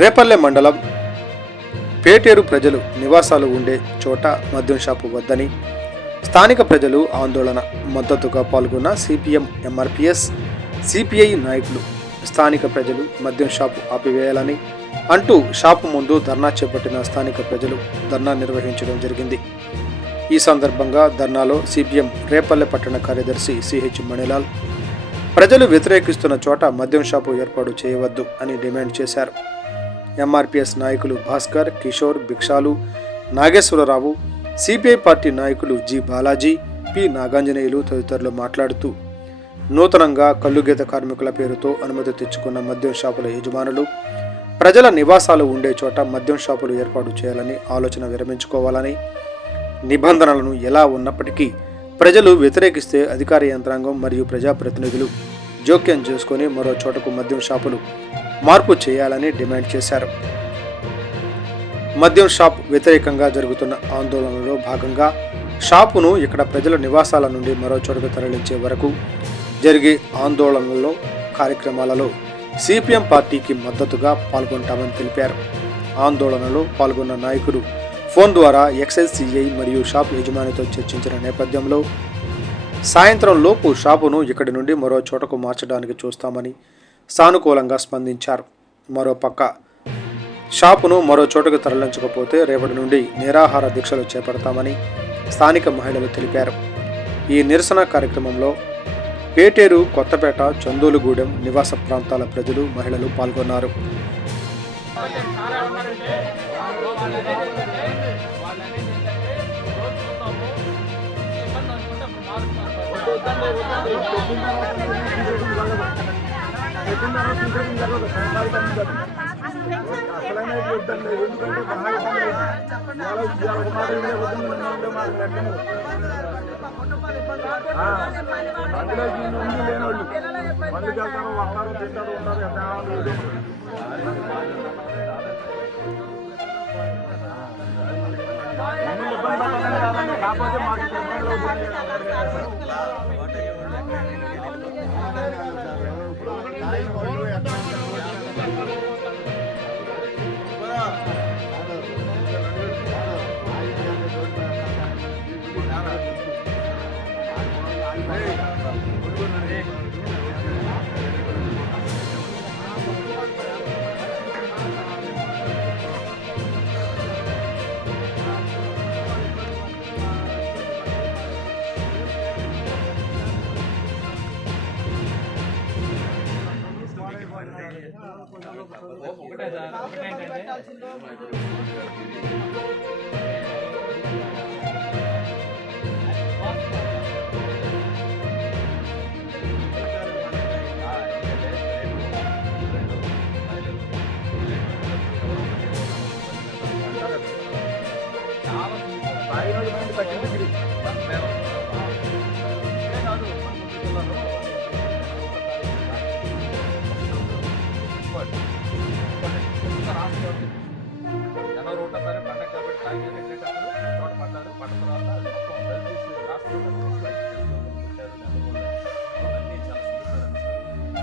రేపల్లె మండలం పేటేరు ప్రజలు నివాసాలు ఉండే చోట మద్యం షాపు వద్దని స్థానిక ప్రజలు ఆందోళన. మద్దతుగా పాల్గొన్న సిపిఎం, ఎంఆర్పిఎస్, సిపిఐ నాయకులు స్థానిక ప్రజలు మద్యం షాపు ఆపివేయాలని అంటూ షాపు ముందు ధర్నా చేపట్టిన స్థానిక ప్రజలు ధర్నా నిర్వహించడం జరిగింది. ఈ సందర్భంగా ధర్నాలో సిపిఎం రేపల్లె పట్టణ కార్యదర్శి సిహెచ్ మణిలాల్ ప్రజలు వ్యతిరేకిస్తున్న చోట మద్యం షాపు ఏర్పాటు చేయవద్దు అని డిమాండ్ చేశారు. ఎంఆర్పిఎస్ నాయకులు భాస్కర్, కిషోర్, భిక్షాలు, నాగేశ్వరరావు, సిపిఐ పార్టీ నాయకులు జి బాలాజీ, పి నాగాంజనేయులు తదితరులు మాట్లాడుతూ నూతనంగా కల్లుగీత కార్మికుల పేరుతో అనుమతి తెచ్చుకున్న మద్యం షాపుల యజమానులు ప్రజల నివాసాలు ఉండే చోట మద్యం షాపులు ఏర్పాటు చేయాలని ఆలోచన విరమించుకోవాలని, నిబంధనలను ఎలా ఉన్నప్పటికీ ప్రజలు వ్యతిరేకిస్తే అధికార యంత్రాంగం మరియు ప్రజాప్రతినిధులు జోక్యం చేసుకుని మరో చోటకు మద్యం షాపులు మార్పు చేయాలని డిమాండ్ చేశారు. మద్యం షాప్ వ్యతిరేకంగా జరుగుతున్న ఆందోళనలో భాగంగా షాపును ఇక్కడ ప్రజల నివాసాల నుండి మరో చోటుకు తరలించే వరకు జరిగే ఆందోళనలో కార్యక్రమాలలో సిపిఎం పార్టీకి మద్దతుగా పాల్గొంటామని తెలిపారు. ఆందోళనలో పాల్గొన్న నాయకులు ఫోన్ ద్వారా ఎక్సైజ్ సిఐ మరియు షాప్ యజమానితో చర్చించిన నేపథ్యంలో సాయంత్రం లోపు షాపును ఇక్కడి నుండి మరో చోటకు మార్చడానికి చూస్తామని సానుకూలంగా స్పందించారు. మరోపక్క షాపును మరో చోటుకు తరలించకపోతే రేపటి నుండి నిరాహార దీక్షలు చేపడతామని స్థానిక మహిళలు తెలిపారు. ఈ నిరసన కార్యక్రమంలో పేటేరు, కొత్తపేట, చందోలుగూడెం నివాస ప్రాంతాల ప్రజలు, మహిళలు పాల్గొన్నారు.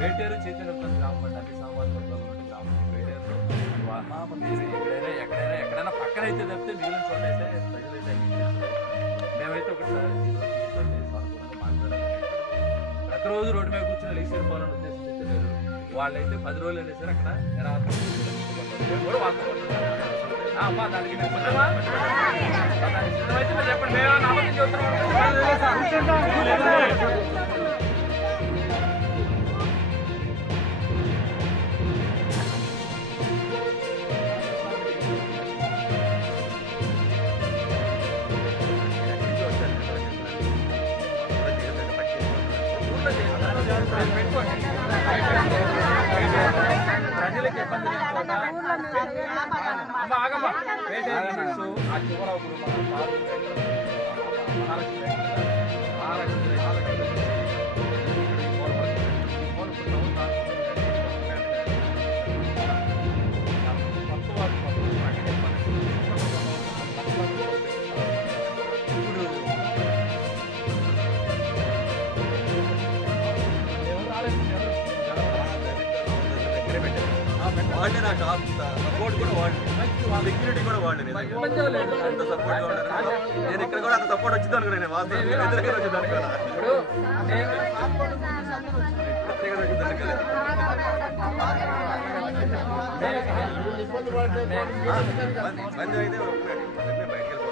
పేటేరు చైతన్య గ్రామం అంటే అన్ని సామాజిక ఎక్కడైనా పక్కన అయితే తప్పితే మిగిలిన చోట అయితే ప్రజలైతే మేమైతే ఒకసారి మాట్లాడాలి. ప్రతిరోజు రోడ్డు మీద కూర్చొని లేచి వెళ్ళిపోవాలని ఉద్దేశం అయితే లేదు. వాళ్ళైతే 10 రోజులు అయినా సరే అక్కడ అమ్మా దానికి సిద్ధమైతే మీరు చెప్పండి. మేమేమన్నా అబద్ధం చెబుతున్నాం. ప్రజలకు ఇబ్బంది ఆ చివర వాళ్ళే నా షాప్ సపోర్ట్ కూడా వాళ్ళు సెక్యూరిటీ కూడా వాళ్ళు ఎంత సపోర్ట్ ఉంటారు. నేను ఇక్కడ కూడా అంత సపోర్ట్ వచ్చింది అనుకున్నా. నేను వాస్తవం ఎదురుగా వచ్చింది అనుకోవాలి. మంది అయితే బయటకు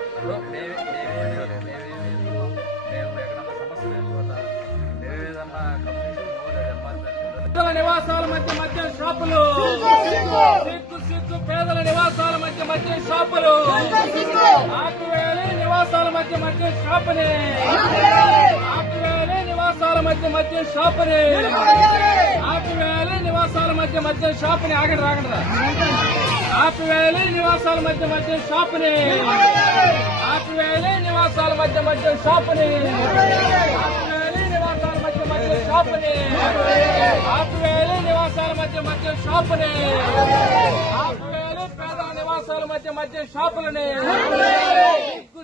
పేదల నివాసాల మధ్య మద్యం షాపులు, సిగ్గు పేదల నివాసాల మధ్య మద్యం షాపులు, ఆకువేలి నివాసాల మధ్య మద్యం షాపుని, ఆకువేలి నివాసాల మధ్య మద్యం షాపుని, ఆకువేలి నివాసాల మధ్య మద్యం షాపుని. ఆగండి రాగండి రా. ఆకువేలి నివాసాల మధ్య మద్యం షాపుని, ఆకువేలి నివాసాల మధ్య మద్యం షాపుని, ఆకువేలి నివాసాల మధ్య మద్యం షాపుని, ఆకువేలి నివాసాల మధ్య మద్యం షాపుని, ఆకువేలి పేదల నివాసాల మధ్య మద్యం షాపులని,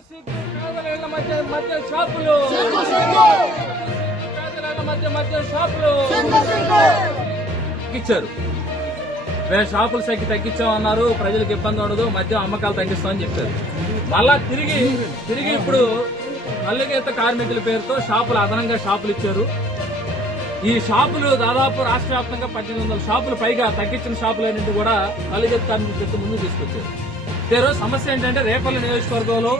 సిగ్గు పేదల ఇళ్ల మధ్య మద్యం షాపులు, పేదల ఇళ్ల మధ్య మద్యం షాపులు ఇచ్చారు. మేము షాపుల సంఖ్య తగ్గించామన్నారు, ప్రజలకు ఇబ్బంది ఉండదు, మద్యం అమ్మకాలు తగ్గిస్తామని చెప్పారు. మళ్ళా తిరిగి ఇప్పుడు కల్లుగీత కార్మికుల పేరుతో షాపులు అదనంగా షాపులు ఇచ్చారు. ఈ షాపులు దాదాపు రాష్ట్ర వ్యాప్తంగా 1800 షాపులు పైగా తగ్గించిన షాపులన్నింటి కూడా కల్లుగీత కార్మికుల చేత ముందు తీసుకొచ్చారు. ఈరోజు సమస్య ఏంటంటే రేపల్లి నియోజకవర్గంలో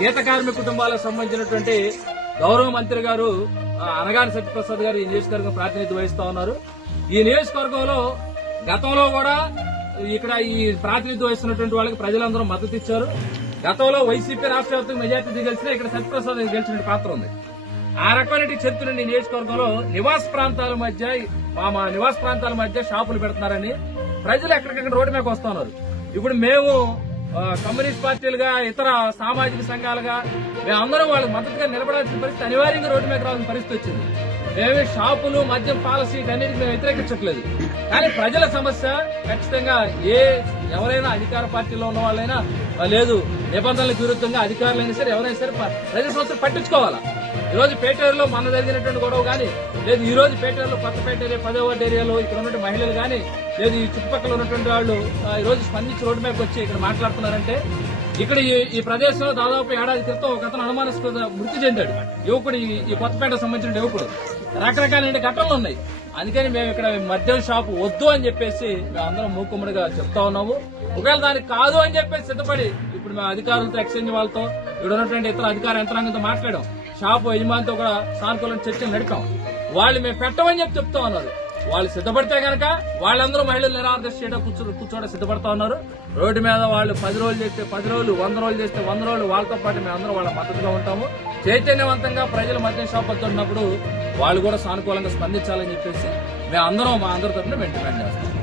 గీత కార్మిక కుటుంబాలకు సంబంధించినటువంటి గౌరవ మంత్రి గారు అనగాని సత్యప్రసాద్ గారు ఈ నియోజకవర్గం ప్రాతినిధ్యం వహిస్తా ఉన్నారు. ఈ నియోజకవర్గంలో గతంలో కూడా ఇక్కడ ఈ ప్రాతినిధ్యం వహిస్తున్నటువంటి వాళ్ళకి ప్రజలందరూ మద్దతు ఇచ్చారు. గతంలో వైసీపీ రాష్ట్ర వ్యాప్తంగా మెజార్టీ గెలిచినా ఇక్కడ సత్యప్రసాద్ గెలిచిన పాత్ర ఉంది. ఆ రకమైన చరిత్ర నుండి నియోజకవర్గంలో నివాస ప్రాంతాల మధ్య మా నివాస ప్రాంతాల మధ్య షాపులు పెడుతున్నారని ప్రజలు ఎక్కడికక్కడ రోడ్డు మీదకి వస్తున్నారు. ఇప్పుడు మేము కమ్యూనిస్ట్ పార్టీలుగా ఇతర సామాజిక సంఘాలుగా మేమందరం వాళ్ళకి మద్దతుగా నిలబడాల్సిన పరిస్థితి, అనివార్యంగా రోడ్డు మీద రావాల్సిన పరిస్థితి వచ్చింది. మేమే షాపులు మద్యం పాలసీ అన్నిటికీ మేము వ్యతిరేకించట్లేదు. కానీ ప్రజల సమస్య ఖచ్చితంగా ఎవరైనా అధికార పార్టీలో ఉన్న వాళ్ళైనా లేదు, నిబంధనలకు విరుద్ధంగా అధికారులైనా సరే ఎవరైనా సరే ప్రజల సమస్యలు పట్టించుకోవాలా. ఈ రోజు పేటేరులో మన జరిగినటువంటి గొడవ కానీ, లేదు ఈ రోజు పేటేరులో కొత్తపేట ఏరియా 10వ వార్డు ఏరియాలో ఇక్కడ ఉన్నటువంటి మహిళలు కానీ, లేదు ఈ చుట్టుపక్కల ఉన్నటువంటి వాళ్ళు ఈ రోజు స్పందించి రోడ్డు మీదకి వచ్చి ఇక్కడ మాట్లాడుతున్నారంటే, ఇక్కడ ఈ ప్రదేశంలో దాదాపు ఏడాది క్రితం ఒక అతను అనుమానాస్పద మృతి చెందాడు. యువకుడు, ఈ కొత్తపేట సంబంధించిన యువకుడు. రకరకాల ఘటనలు ఉన్నాయి. అందుకని మేము ఇక్కడ మద్యం షాపు వద్దు అని చెప్పేసి మేము అందరం మూకుమ్మడిగా చెప్తా ఉన్నాము. ఒకవేళ దానికి కాదు అని చెప్పేసి సిద్ధపడి ఇప్పుడు మేము అధికారులతో, ఎక్స్చేంజ్ వాళ్ళతో, ఇక్కడ ఉన్నటువంటి ఇతర అధికార యంత్రాంగంతో మాట్లాడాం. షాపు యజమానితో కూడా సానుకూల చర్చలు నడిపాం. వాళ్ళు మేము పెట్టమని చెప్తా ఉన్నారు. వాళ్ళు సిద్ధపడితే గనక వాళ్ళందరూ మహిళలు నిరాదర్శ చేయడం కూర్చోవడం సిద్ధపడతా ఉన్నారు. రోడ్డు మీద వాళ్ళు 10 రోజులు చేస్తే 10 రోజులు, 100 రోజులు చేస్తే 100 రోజులు వాళ్ళతో పాటు మేము అందరం వాళ్ళ మద్దతుగా ఉంటాము. చైతన్యవంతంగా ప్రజలు మద్యం షాప్ వద్దున్నప్పుడు వాళ్ళు కూడా సానుకూలంగా స్పందించాలని చెప్పేసి మేము అందరం మా అందరి తరఫున మేము డిమాండ్ చేస్తాం.